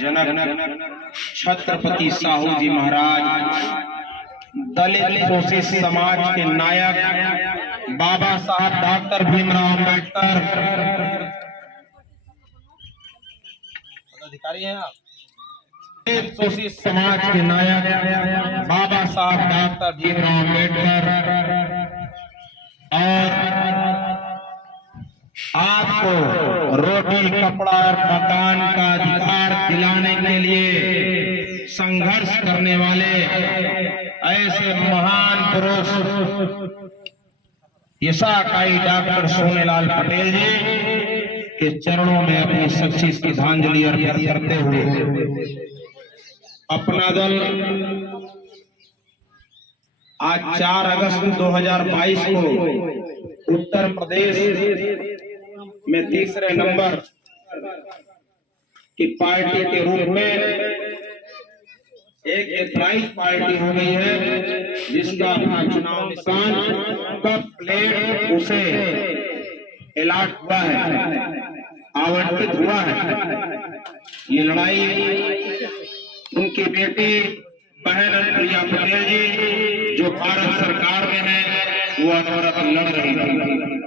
जनक छत्रपति साहू जी महाराज, दलित शोषित समाज के नायक बाबा साहब डॉक्टर भीमराव अम्बेडकर, पदाधिकारी हैं आप, दलित शोषित समाज के नायक बाबा साहब डॉक्टर भीमराव अम्बेडकर और आपको रोटी कपड़ा और मकान का अधिकार दिलाने के लिए संघर्ष करने वाले ऐसे महान पुरुष यशाकाई डॉक्टर सोनेलाल पटेल जी के चरणों में अपनी सच्ची श्रद्धांजलि अर्पित करते हुए अपना दल आज 4 अगस्त 2022 को उत्तर प्रदेश में तीसरे नंबर की पार्टी के रूप में एक एथराइज पार्टी हो गई है, जिसका अपना चुनाव निशान कप प्लेट उसे अलॉट हुआ है, आवंटित हुआ है। ये लड़ाई उनकी बेटी बहन अनुप्रिया पटेल जी जो भारत सरकार में है वो अनवरत लड़ रही थी।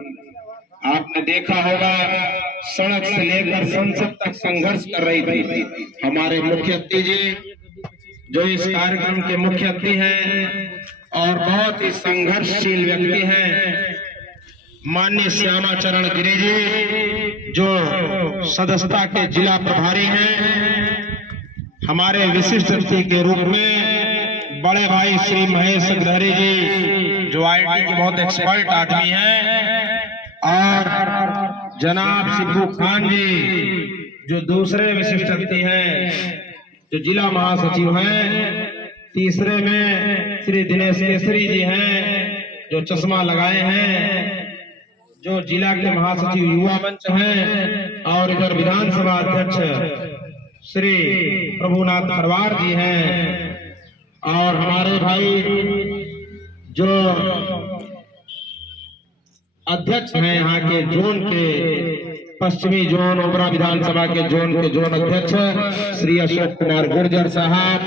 आपने देखा होगा सड़क से लेकर संसद तक संघर्ष कर रही थी। हमारे मुख्य अतिथि जी जो इस कार्यक्रम के मुख्य अतिथि हैं और बहुत ही संघर्षशील व्यक्ति हैं, माननीय श्यामाचरण गिरी जी जो सदस्यता के जिला प्रभारी हैं, हमारे विशिष्ट अतिथि के रूप में बड़े भाई श्री महेश अग्रहरी जी जो आईटी के बहुत एक्सपर्ट आदमी हैं, और जनाब सिद्धू खान जी जो दूसरे विशिष्ट अतिथि हैं, जो जिला महासचिव हैं। तीसरे में श्री दिनेश केसरी जी हैं जो चश्मा लगाए हैं, जो जिला के महासचिव युवा मंच हैं, और इधर विधानसभा अध्यक्ष श्री प्रभुनाथ खरवार जी हैं, और हमारे भाई जो अध्यक्ष हैं यहाँ के जोन के पश्चिमी जोन ओबरा विधानसभा के जोन अध्यक्ष श्री अशोक कुमार गुर्जर साहब,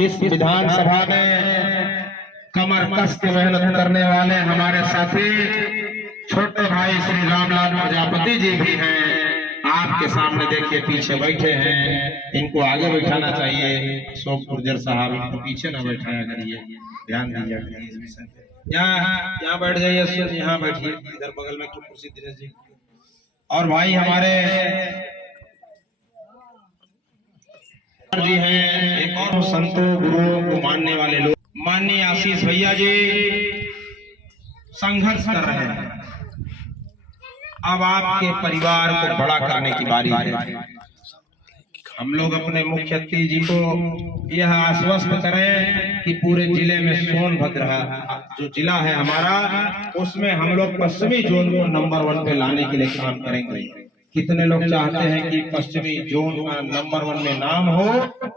इस विधानसभा में कमर कस के मेहनत करने वाले हमारे साथी छोटे भाई श्री रामलाल प्रजापति जी भी हैं। आपके सामने देखिए पीछे बैठे हैं, इनको आगे बैठाना चाहिए। अशोक गुर्जर साहब इनको पीछे ना बैठाया करिए, ध्यान दीजिए। यहाँ बैठ जाइए, यहाँ बैठिए, इधर बगल में कुर्सी दिनेश जी। और भाई हमारे जी हैं एक और संतों गुरुओं को मानने वाले लोग, माननीय आशीष भैया जी संघर्ष कर रहे हैं। अब आपके परिवार को बड़ा करने की बारी है। हम लोग अपने मुख्य अतिथि जी को यह आश्वस्त करें कि पूरे जिले में सोनभद्र जो जिला है हमारा, उसमें हम लोग पश्चिमी जोन को नंबर 1 पे लाने के लिए काम करेंगे। कितने लोग चाहते हैं कि पश्चिमी जोन का नंबर 1 में नाम हो,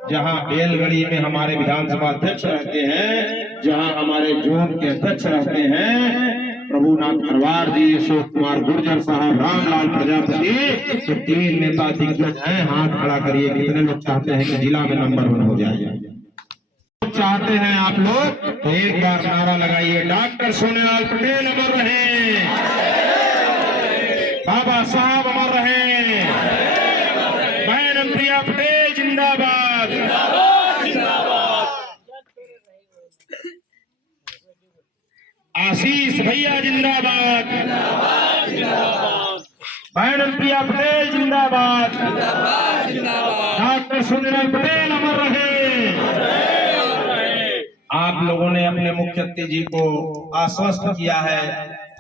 जहां बेलगड़ी में हमारे विधानसभा अध्यक्ष रहते हैं, जहां हमारे जोन के अध्यक्ष रहते हैं प्रभुनाथ खरवार जी, अशोक कुमार गुर्जर साहब, रामलाल प्रजापति, तो 3 नेता दिग्गज हैं। हाथ खड़ा करिए, कितने लोग चाहते हैं कि जिला में नंबर 1 हो जाए? चाहते हैं आप लोग तो एक बार नारा लगाइए, डॉक्टर सोनेलाल पटेल अमर रहे, बाबा साहब अमर रहे, बहन अनुप्रिया पटेल जिंदाबाद, आशीष भैया जिंदाबाद, बहन अनुप्रिया पटेल जिंदाबाद, डॉक्टर सोनेलाल पटेल अमर रहे। आप लोगों ने अपने मुख्य अतिथि जी को आश्वस्त किया है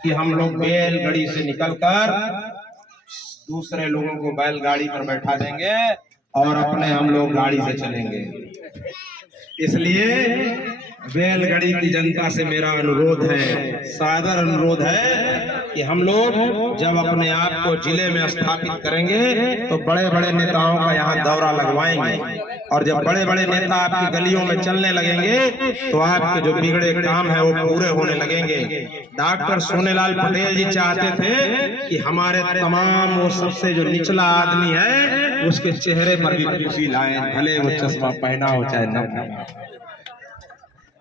कि हम लोग बैलगाड़ी से निकलकर दूसरे लोगों को बैलगाड़ी पर बैठा देंगे और अपने हम लोग गाड़ी से चलेंगे। इसलिए बैलगाड़ी की जनता से मेरा अनुरोध है, सादर अनुरोध है कि हम लोग जब अपने आप को जिले में स्थापित करेंगे तो बड़े बड़े नेताओं का यहाँ दौरा लगवाएंगे, और जब बड़े बड़े नेता आपकी गलियों में चलने लगेंगे तो आपके जो बिगड़े काम है वो पूरे होने लगेंगे। डॉक्टर सोनेलाल पटेल जी चाहते थे कि हमारे तमाम वो सबसे जो निचला आदमी है उसके चेहरे पर भी खुशी लाए, भले वो चश्मा पहना हो चाहे न पहना,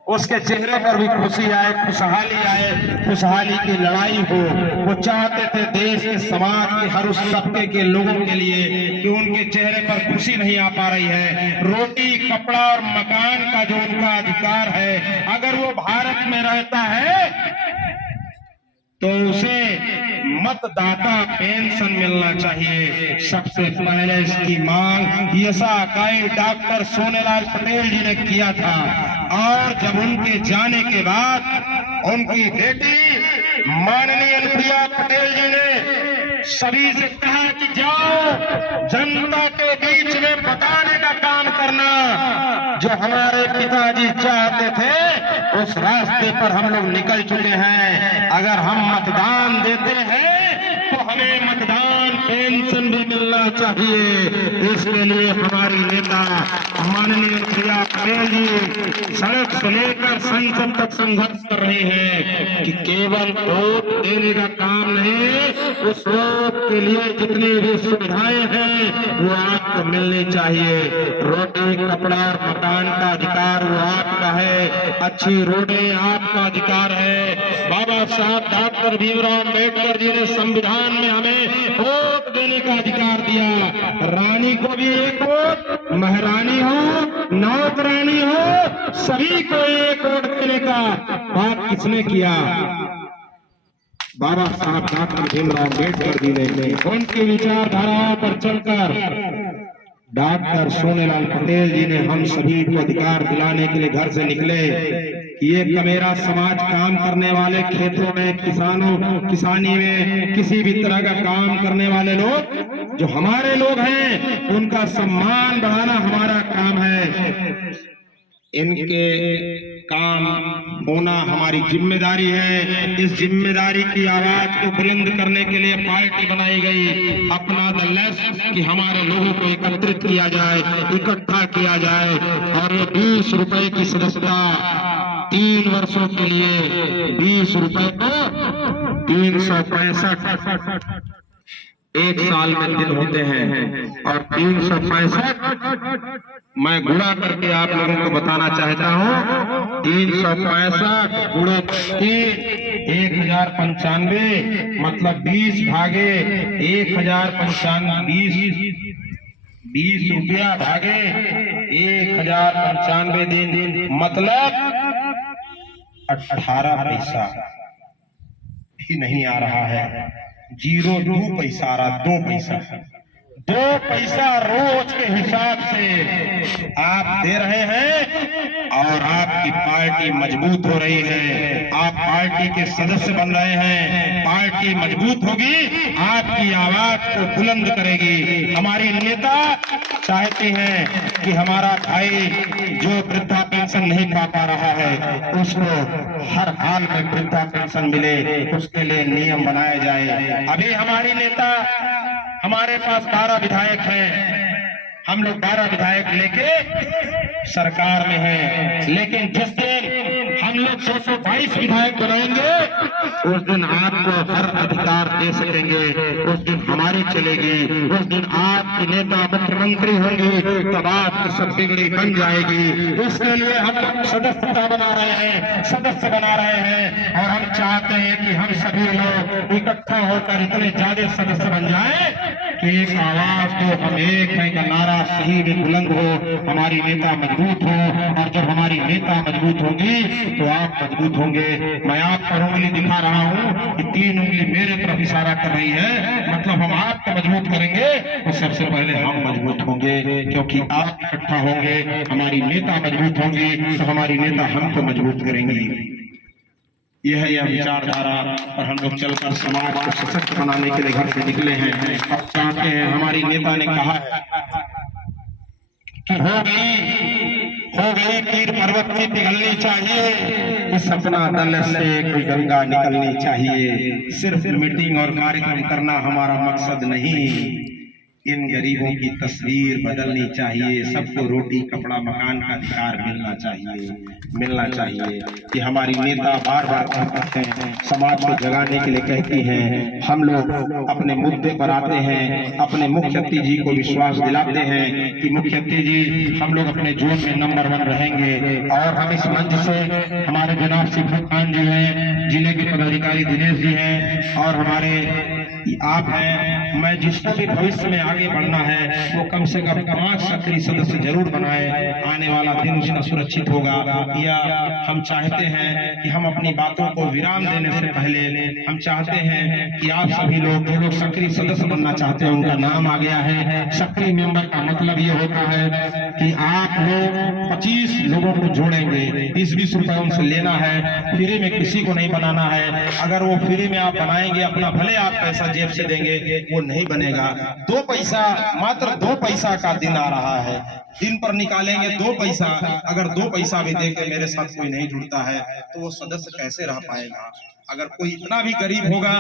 उसके चेहरे पर भी खुशी आए, खुशहाली आए, खुशहाली की लड़ाई हो। वो चाहते थे देश के, समाज के हर उस तबके के लोगों के लिए कि उनके चेहरे पर खुशी नहीं आ पा रही है। रोटी, कपड़ा और मकान का जो उनका अधिकार है, अगर वो भारत में रहता है तो उसे मतदाता पेंशन मिलना चाहिए। सबसे पहले इसकी मांग यशाकाई डॉक्टर सोनेलाल पटेल जी ने किया था, और जब उनके जाने के बाद उनकी बेटी माननीय अनुप्रिया पटेल जी ने सभी से कहा कि जाओ जनता के बीच में बताने का काम करना, जो हमारे पिताजी चाहते थे उस रास्ते पर हम लोग निकल चुके हैं। अगर हम मतदान देते हैं तो हमें मतदान पेंशन भी मिलना चाहिए। इसके लिए हमारी नेता माननीय अनुप्रिया पटेल जी सड़क से लेकर संसद तक संघर्ष कर रहे हैं कि केवल वोट देने का काम नहीं, उस वोट के लिए जितनी भी सुविधाएं हैं वो आपको मिलनी चाहिए। रोटी, कपड़ा और मकान का अधिकार वो आपका है, अच्छी रोडें आपका अधिकार है। बाबा साहब डॉक्टर भीमराव अम्बेडकर जी ने संविधान में हमें वोट देने का अधिकार दिया। रानी को भी एक वोट, महारानी हो, नौकरानी हो, सभी को एक वोट देने का बात किसने किया? बाबा साहब डॉक्टर भीमराव अम्बेडकर जी ने। उनकी विचारधाराओं पर चलकर डॉक्टर सोनेलाल पटेल जी ने हम सभी को अधिकार दिलाने के लिए घर से निकले कि ये मेरा समाज, काम करने वाले, खेतों में, किसानी में, किसी भी तरह का काम करने वाले लोग जो हमारे लोग हैं, उनका सम्मान बढ़ाना हमारा काम है। इनके काम होना हमारी जिम्मेदारी है। इस जिम्मेदारी की आवाज को बुलंद करने के लिए पार्टी बनाई गई, अपना द लेफ्ट, कि हमारे लोगों को एकत्रित किया जाए, इकट्ठा किया जाए। और ये 20 रुपए की सदस्यता 3 वर्षों के लिए 20 रुपए को 365 एक साल में दिन होते हैं, और 365 मैं गुणा करके आप लोगों को बताना चाहता हूँ। 365 गुणा की 1095, मतलब 20 भागे 1095, 20 रुपया भागे 1095 दिन, मतलब 18 पैसा ही नहीं आ रहा है। 0 पैसा आ रहा, 2 पैसा, 2 पैसा रोज के हिसाब से आप दे रहे हैं, और आपकी पार्टी मजबूत हो रही है। आप पार्टी के सदस्य बन रहे हैं, पार्टी मजबूत होगी, आपकी आवाज को बुलंद करेगी। हमारी नेता चाहती हैं कि हमारा भाई जो वृद्धा पेंशन नहीं पा रहा है, उसको हर हाल में वृद्धा पेंशन मिले, उसके लिए नियम बनाए जाए। अभी हमारी नेता, हमारे पास 12 विधायक हैं, हम लोग 12 विधायक लेके सरकार में हैं, लेकिन जिस दिन हम लोग 222 विधायक बनाएंगे, उस दिन आपको हर अधिकार दे सकेंगे, उस दिन हमारी चलेगी, उस दिन आपकी नेता मुख्यमंत्री होंगी, तब आपकी सब बिगड़ी बन जाएगी। इसके लिए हम लोग सदस्यता बना रहे हैं, सदस्य बना रहे हैं, और हम चाहते हैं कि हम सभी लोग इकट्ठा होकर इतने ज्यादा सदस्य बन जाएं कि एक आवाज को हम एक है का नारा सही में बुलंद हो, हमारी नेता मजबूत हो। और जब हमारी नेता मजबूत होगी तो आप मजबूत होंगे। मैं आप पर उंगली दिखा रहा हूँ कि 3 उंगली मेरे तरफ इशारा कर रही है, मतलब हम आपको मजबूत करेंगे तो सबसे पहले हम मजबूत होंगे, क्योंकि आप इकट्ठा होंगे, हमारी नेता मजबूत होंगी, तो हमारी नेता हमको मजबूत करेंगी। यह विचारधारा और हम लोग चलकर समाज को सशक्त बनाने के लिए घर से निकले हैं। अब चाहते हैं, हमारी नेता ने कहा है कि हो गई पीर पर्वत की पिघलनी चाहिए, इस अपना दल से कोई गंगा निकलनी चाहिए। सिर्फ मीटिंग और कार्यक्रम करना हमारा मकसद नहीं, इन गरीबों की तस्वीर बदलनी चाहिए। सबको रोटी कपड़ा मकान का अधिकार मिलना चाहिए। कि हमारी नेता बार बार कहते हैं, समाज को जगाने के लिए कहती हैं, हम लोग अपने मुद्दे पर आते हैं, अपने मुख्यमंत्री जी को विश्वास दिलाते हैं कि मुख्यमंत्री जी हम लोग अपने जोन में नंबर 1 रहेंगे। और हम इस मंच से हमारे जनाब शिवू खान जी हैं, जिले के पदाधिकारी दिनेश जी हैं, और हमारे आप हैं। मैं जिसको भी भविष्य में आगे बढ़ना है वो कम से कम 5 सक्रिय सदस्य जरूर बनाए। आने वाला दिन उसका सुरक्षित होगा। या हम चाहते हैं कि हम अपनी बातों को विराम देने से पहले हम चाहते हैं कि आप सभी लोग जो लोग सक्रिय सदस्य बनना चाहते हैं उनका नाम आ गया है। सक्रिय मेंबर का मतलब ये होता है कि आप लोग 25 लोगों को जोड़ेंगे, 20-20 रुपए उनसे लेना है, फ्री में किसी को नहीं बनाना है। अगर वो फ्री में आप बनाएंगे अपना, भले आप पैसा जेब से देंगे, वो नहीं बनेगा। 2 पैसा, मात्र 2 पैसा का दिन आ रहा है, दिन पर निकालेंगे 2 पैसा। अगर 2 पैसा भी देके मेरे साथ कोई नहीं जुड़ता है तो वो सदस्य कैसे रह पाएगा। अगर कोई इतना भी गरीब होगा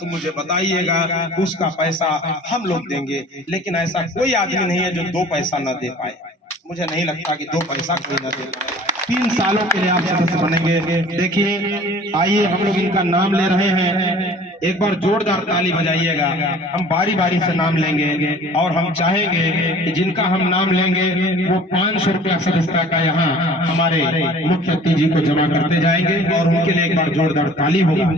तो मुझे बताइएगा, उसका पैसा हम लोग देंगे। लेकिन ऐसा कोई आदमी नहीं है जो 2 पैसा न दे पाए। मुझे नहीं लगता कि 2 पैसा कोई न दे पाए। 3 सालों के लिए आप सदस्य बनेंगे। देखिए, आइए हम लोग इनका नाम ले रहे हैं, एक बार जोरदार ताली बजाइएगा। हम बारी बारी से नाम लेंगे और हम चाहेंगे कि जिनका हम नाम लेंगे वो 500 रुपया सदस्यता का यहाँ हमारे मुख्यमंत्री जी को जमा करते जाएंगे और उनके लिए एक बार जोरदार ताली होगा।